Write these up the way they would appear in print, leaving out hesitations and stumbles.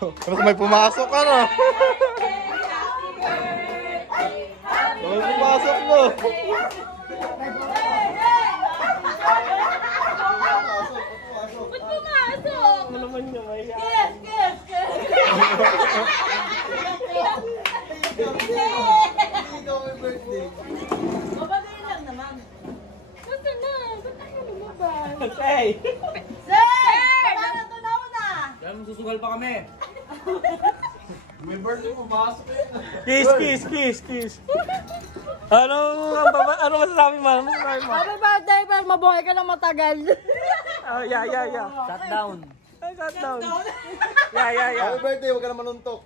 Tapos may pumasok ka na. May pumasok na. Ba't pumasok? Ano naman nyo, maya? Kiss! Babagayin lang naman. Basta na, ba't tayo lumabas? Hey! Sir! Parang tunaw na! Yan, susugal pa kami. May birthday mo, pasok yun. Kiss! Ano masasabi mo? Happy birthday, pero mabuhay ka lang matagal. Oh, yeah. Shut down. Shut down. Yeah. Happy birthday, huwag ka na manuntok.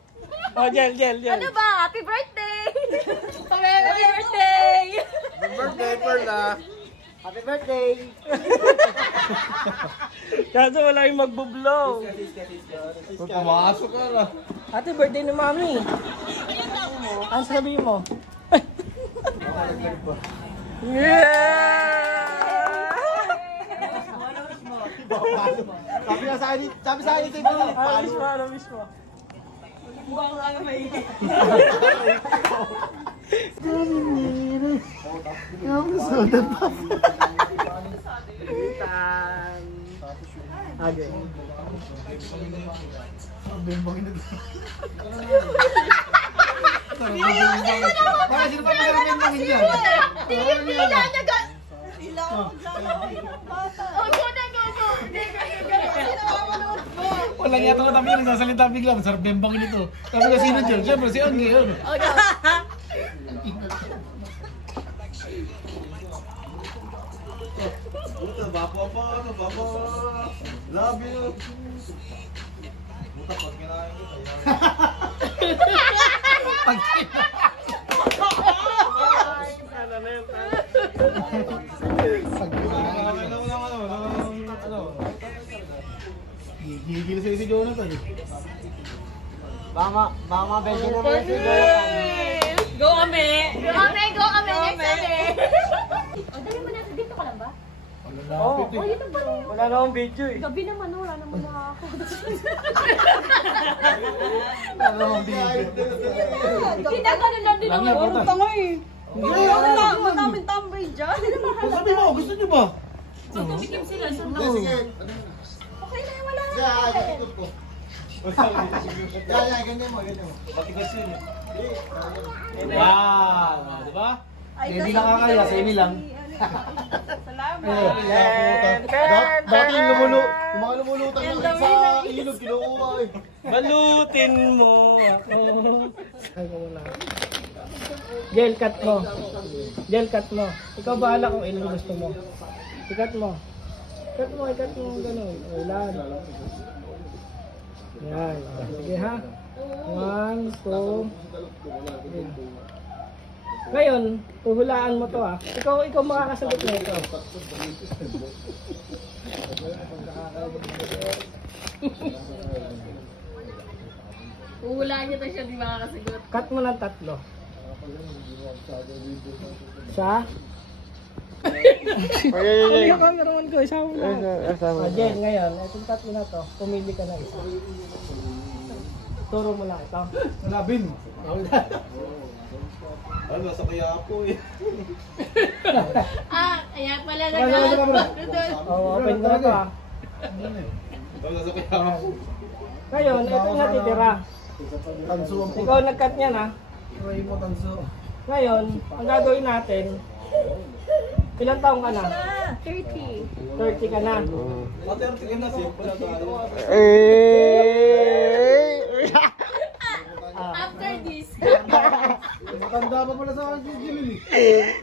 Oh, gel. Ano ba? Happy birthday! Happy birthday! Happy birthday, Perla. Happy birthday! Kaso wala yung magbublow. Pumasok ka na. Happy birthday ni Mami. Ano sabihin mo? Yeah! Sabi sa akin, Tibo. Ano wish mo? Mukhang lang may Okay. Bakit sino pa magkakaroon ng niya? Tila niya ga... Ilaw mo dyan. Oh, go. Wala nga ito kami yung nagsasalita bigla. Masarap bembangin ito. Sabi ka sino dyan? Siyempre si Anggi yun. Baba. Love you. Buta pag kinain kita. Pag Gigil sa'yo si Jonathan. Baka mabenta naman si Jonathan. Go kami! Next kami! O, dali mo natin. Dito ka lang ba? Oh, Dito pa rin. wala na akong video eh. Gabi naman, wala naman ako. Kinagano lang din naman. Puro tanga eh. Madaming tambay dyan. Sabi mo, gusto niyo ba? Tumikim sila sa Sige. Okay na yung wala na. Ganyan mo. Patigas yun eh. Yan! Diba? Hindi nakakaya, sa ini lang. Salamat. Dati yung mga lumulutang na sa ilog, kinukuha eh. Balutin mo ako. Gel cut mo. Ikaw bahala kung ilan gusto mo. Ikat mo. Ikat mo gano'n. Ilan. Yan. Sige ha. 1, 2, 3. Ngayon, puhulaan mo to ah. Ikaw makakasagot na ito. Uhulaan niyo to siya, di makakasagot. Cut mo ng 3. Siya? Ay, yung cameraman ko, isama mo na. Jen, ngayon, itong 3 na to, pumili ka na isa. Turo mo lang ito. Labin. Ano, nasa kaya ako eh. Ayan pala Open ko na to ah. Nasa kaya ako. Ngayon, ito yung natitira. Tanso ang Ikaw nag-cut niya na. Try mo tanso. Ngayon, ang gagawin natin, ilang taong ka na? 30. 30 ka na. Ate, tingin na siya. After this. Matanda pa pala sa akin si Jimmy. 30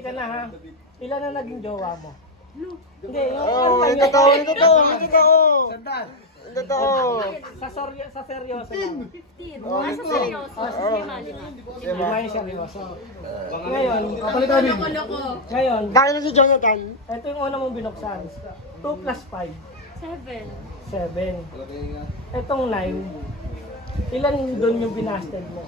ka na ha. Ilan na naging jowa mo? Hindi, yung Sandal. sa seryoso lang. 15. Nasa seryoso. Lima. Lima yung seryoso. Ngayon, Loko-loko. ngayon, Bakit na si Jonathan? ito yung una mong binuksan. 2 plus 5, 7. 7. Itong 9, ilan doon yung binasted mo?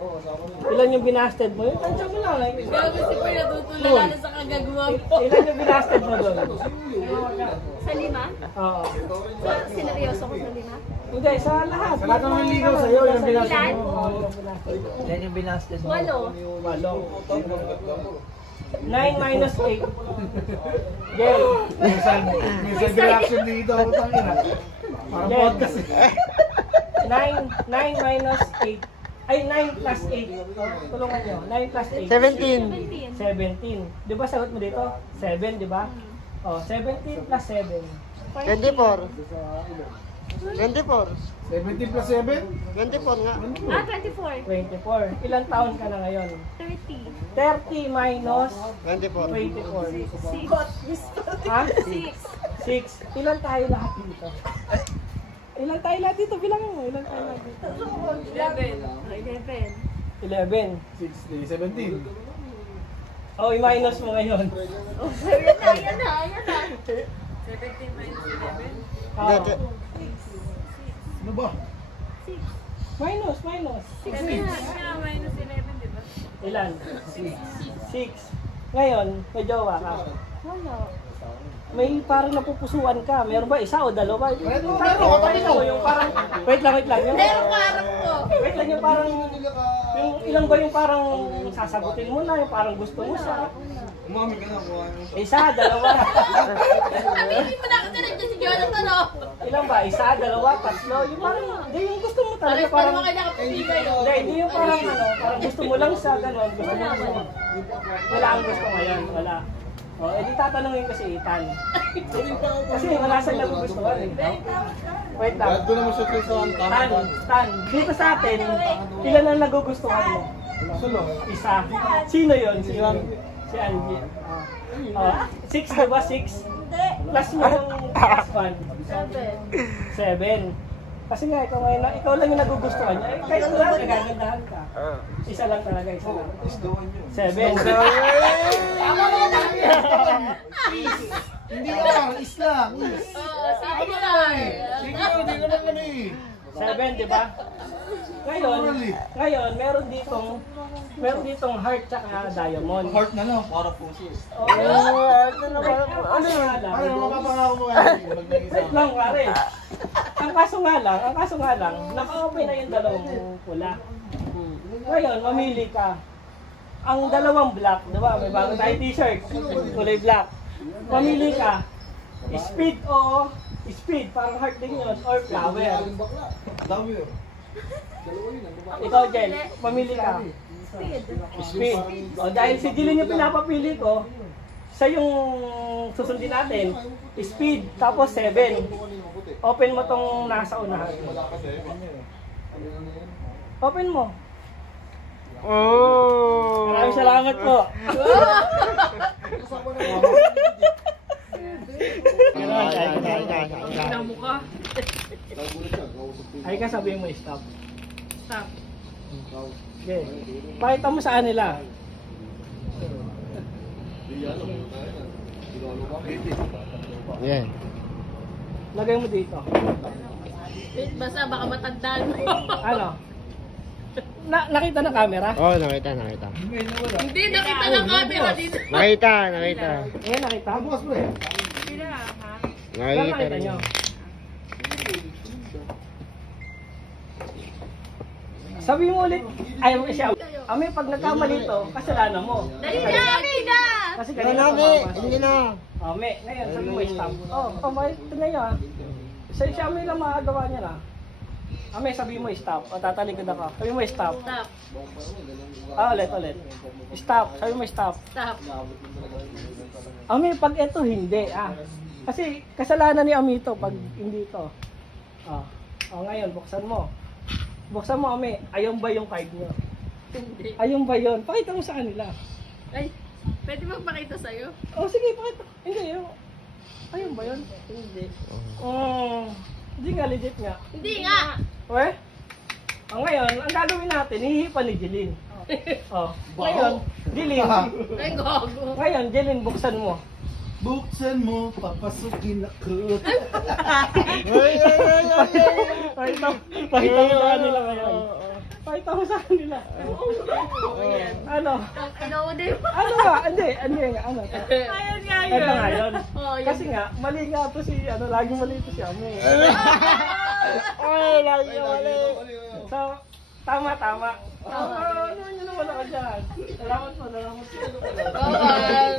Ilan yung binasted mo? Yung tansya mo lang. Like, Gago si Pern natutulala lalo sa kagagawa ko. ilan yung binasted mo doon? Sa 5? Oo. Sineryoso ko sa 5? Hindi, sa lahat. Sa lahat ng niligaw sa'yo, yung binasted Ilan? mo. Yan yung binasted mo. 8. Walo. 9 minus 8. Gel. May cyber action dito. Utang ina. Parang Gel. podcast eh. 9 minus 8. Ay, 9 plus 8. Tulungan nyo. 9 plus 8. 17. 17. Di ba sagot mo dito? 7, di ba? Oh, 17 plus 7. 24. 24. 17 plus 7? 24 nga. 24. 24. Ilang taon ka na ngayon? 30. 30 minus 24. 24. Ha? 6. 6. Ilan tayo lahat dito? Ilan tayo lahat dito? Bilangin mo. Ilan tayo lahat dito? 11. 11. 17. Oh, i-minus mo ngayon. Yan na. 17 minus 11? Hindi, Ano ba? Minus, minus. 6 na minus 11, di ba? Ilan? 6. Ngayon, may jowa ka. Wala. May parang napupusuan ka. Meron ba isa o dalawa? Meron. Yung parang, wait lang. Yung, Meron parang ko. wait lang, yung parang, yung ilang ba yung parang sasagutin mo na, yung parang gusto mo siya. Umami ka na. Isa, dalawa. Aminin mo na kasi nandiyan si Jonathan, oh. Ilan ba? Isa, dalawa, tatlo. Yung parang, hindi yung gusto mo talaga. Pares pa Parang, naman kayo nakapipigay, oh. hindi yung parang parang gusto mo lang siya, gano'n. Gusto mo siya. Wala ang gusto ngayon, wala. O, edi tatanungin ko si Ethan. Kasi wala siyang nagugustuhan eh. Wait lang. Doon naman siya kay sa Tan, dito sa atin, ilan ang nagugustuhan mo? Sulo. Isa. Sino yon? Si Angie. 6 diba? 6? Plus mo yung plus 1. 7. Kasi nga, ikaw lang yung nagugustuhan niya. Kahit wala, nagagandahan ka. Isa lang talaga, isa lang. 7. Hindi ka, isla. Oo, sige lang. Sige, hindi ko naman eh. 7, di ba? Ngayon, meron ditong heart tsaka diamond. Heart na lang, para puso. Oo. Ano Para mapapangako mo kayo. Wait lang, pare. Ang kaso nga lang, naka-open na yung dalawang pula. Ngayon, mamili ka. Ang dalawang black, di ba? May bago tayong t-shirt, kulay black. Mamili ka. Speed, parang heart din yun, or flower. Dami yun. Ikaw, Jen, mamili ka. Speed. O, dahil si Jillian yung pinapapili ko, siya yung susundin natin. Speed, tapos 7. Open mo tong nasa unahan. Open mo. Oh. Maraming salamat po. Ay ka, sabihin mo stop. Stop. Okay. Pakita mo sa kanila. Yeah. Lagay mo dito. Wait, basta baka matandaan mo. Ano? Nakita ng camera? Oh, nakita. Hindi, nakita ng camera dito. Nakita. Ayan, nakita. Bukas mo eh. Saan nakita nyo? Sabi mo ulit, ayaw mo siya. Ami, pag nagkamali ito, kasalanan mo. Dali na, Amida! Kasi Wala kanina na, hindi na. Ame, ngayon, sabi mo stop. May tignan nyo ha. Siya Ame lang makagawa niya na. Ame, sabi mo stop. O, tatalikod ako. Sabi mo stop. Stop. Ulit. Stop. Sabi mo stop. Stop. Ame, pag ito hindi Kasi kasalanan ni Amito pag hindi ito. Ngayon, buksan mo. Buksan mo, Ame. Ayun ba yung card nyo? Hindi. Ayun ba yun? Pakita mo sa kanila. Ay, pwede magpakita sa'yo? Sige, pakita. Hindi, yun. Ayun ba yun? Hindi. Hindi nga, legit nga. Hindi nga! We? Ngayon, ang gagawin natin, hihipan ni Jeline. Ngayon, Jeline. Ay, gogo. Ngayon, Jeline, buksan mo. Buksan mo, papasukin ako. Pakita mo sa kanila ngayon. Pakita mo sa kanila. Ano? Ano nga? Hindi nga. Ano? Ayun nga yun. Ito nga yun. Oh, yun. Kasi nga, mali nga to si, laging mali to si Ame. Ay, lagi mali. So, tama. Ano nyo naman ako dyan? Salamat po.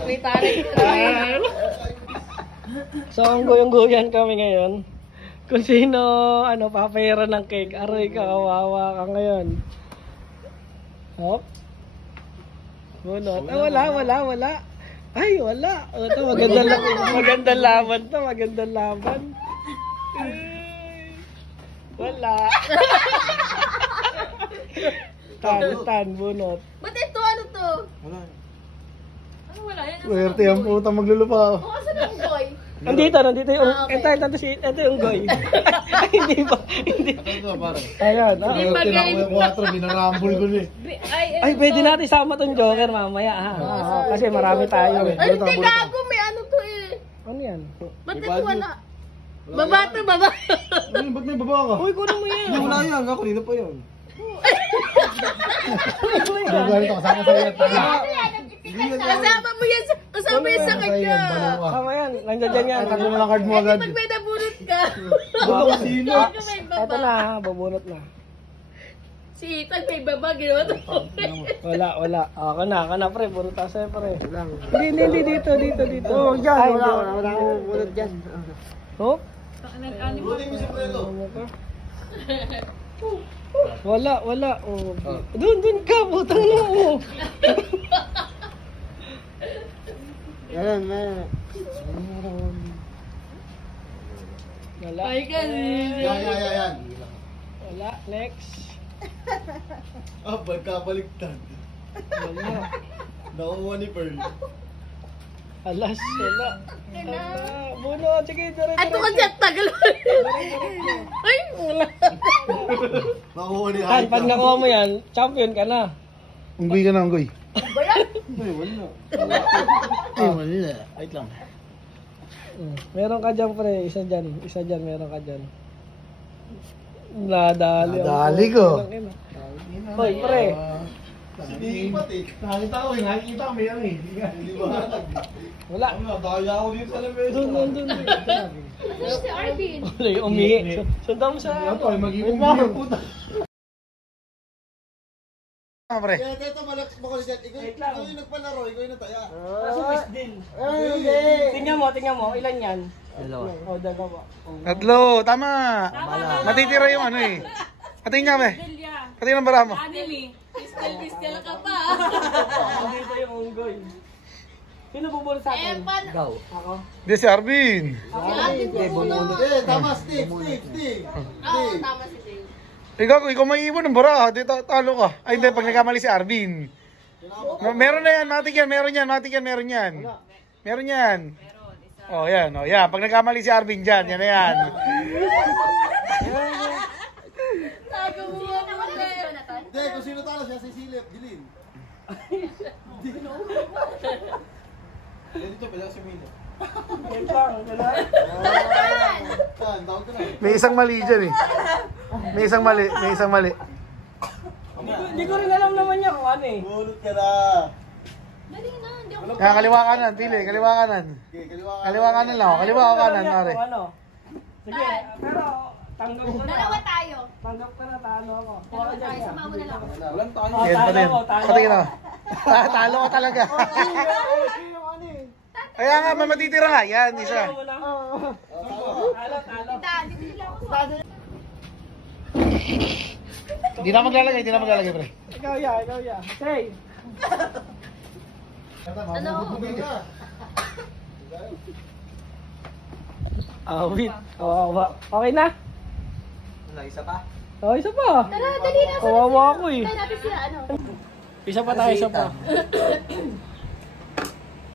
May tarik. So, ang guyong-guyan kami ngayon. Kung sino, papayara ng cake. Aray ka, kawawa ka ngayon. Hop. Bunot. Wala. Ay, wala. Ito, magandang laban to. Magandang laban. Ay, wala. Tan, bunot. Ba't ito? Ano to? Wala. Ano wala? Yan ang Swerte ang puta maglulupa. Oh, asan ang boy? Nandito yung, okay. ito yung goy. Hindi ba? Hindi. Ito parang. Ayan, Swerte na ako yung 4, binarambol ko na eh. Ay, pwede natin isama tong Joker mamaya, ha? Kasi marami tayo, eh. Ay, hindi gago. May ano to eh. Ano yan? Ba't ito wala? Baba to, baba. Ano, ba't may baba ka? Uy, kunin mo yan. Hindi, wala yan. Ako, dito pa yun. Ganito, kasama sa iyo. Kasama mo yan sa kanya. Sama yan, nandiyan dyan yan. Tago na lang card mo agad. Pag may nabunot ka. Buto sino? Ito na, babunot na. Si Ethan may baba, ginawa to. Wala. Ako na, pre. Bunot tayo sa'yo, pre. Hindi, dito. Oh, dyan. Wala akong bunot dyan. Oh? Buti mo si Prelo. Wala. Oh. Doon ka, putang mo. Yan. Wala. Ay, ganun. Yan. Wala. Next. Pagkabaliktad. Wala. Nakuha ni Pearl. Alas, wala. Bunot. Sige, Ato kasi ang tagal. Ay, wala. Nakuha ni Tan, pag nakuha mo yan, champion ka na. Unggoy ka na, unggoy. Wala. Wait lang. Meron ka dyan, pre. Isa dyan, meron ka dyan. Nadali. Nadali ko. Hoy, pre. Hindi pati. Nakita ko, nakikita ko may ano eh. Hindi ba? Wala. Dahil ako dito sa lamesa. Doon. Si Arvin. Wala yung umihi. Sundan mo sa... Ito ay magiging yung puta. Pre. Kaya ito malakas mo kasi dyan. Ikaw yung nagpalaro, ikaw yung nataya. Kaso West din. Tingnan mo. Ilan yan? Dalawa. O, dalawa. Tatlo, tama. Matitira yung ano eh. Ating nga, be. Ating ang bara mo. Anime. Pistel ka pa. Dito yung unggoy. Sino bubulot sa akin? Ako? Di si Arvin. Si Arvin bubunot. Tama, stick. Oo, tama si Dave. Ikaw maiiwan ng bara. Di talo ka. Ay, hindi. Pag nagkamali si Arvin. Meron na yan. Matik yan. Meron yan. Oh, yan. Oh, yan. Pag nagkamali si Arvin dyan. Yan na yan. Tago mo naman eh. Hindi, kung sino talo siya sisilip. Dilin. Dito pala si Mino. Yan lang. Saan? Tawag ka na. May isang mali dyan eh. May isang mali. Hindi ko rin alam naman niya kung ano eh. Bulot ka na. Dali na, hindi ako. Kaliwa kanan. Pili. Kaliwa kanan. Okay, kaliwa ka. Kaliwa kanan lang. Kaliwa o kanan, pare. Ano? Sige, pero tanggap ko na. Dalawa tayo. Tanggap ka na, talo ako. Dalawa tayo, sama mo na lang. Walang tayo. Oh, Yan, talo patin. ko, talo Patin ko. na. Talo ka talaga. Kaya nga, may matitira nga. Yan, isa. Talo mo na. Talo. Hindi na maglalagay, pre. Ikaw ya. Say. Ano? Wait. Okay na? Isa pa? Oh, isa pa. Tara, dali na. Kawawa ako eh. Tayo natin sila, ano? Isa pa.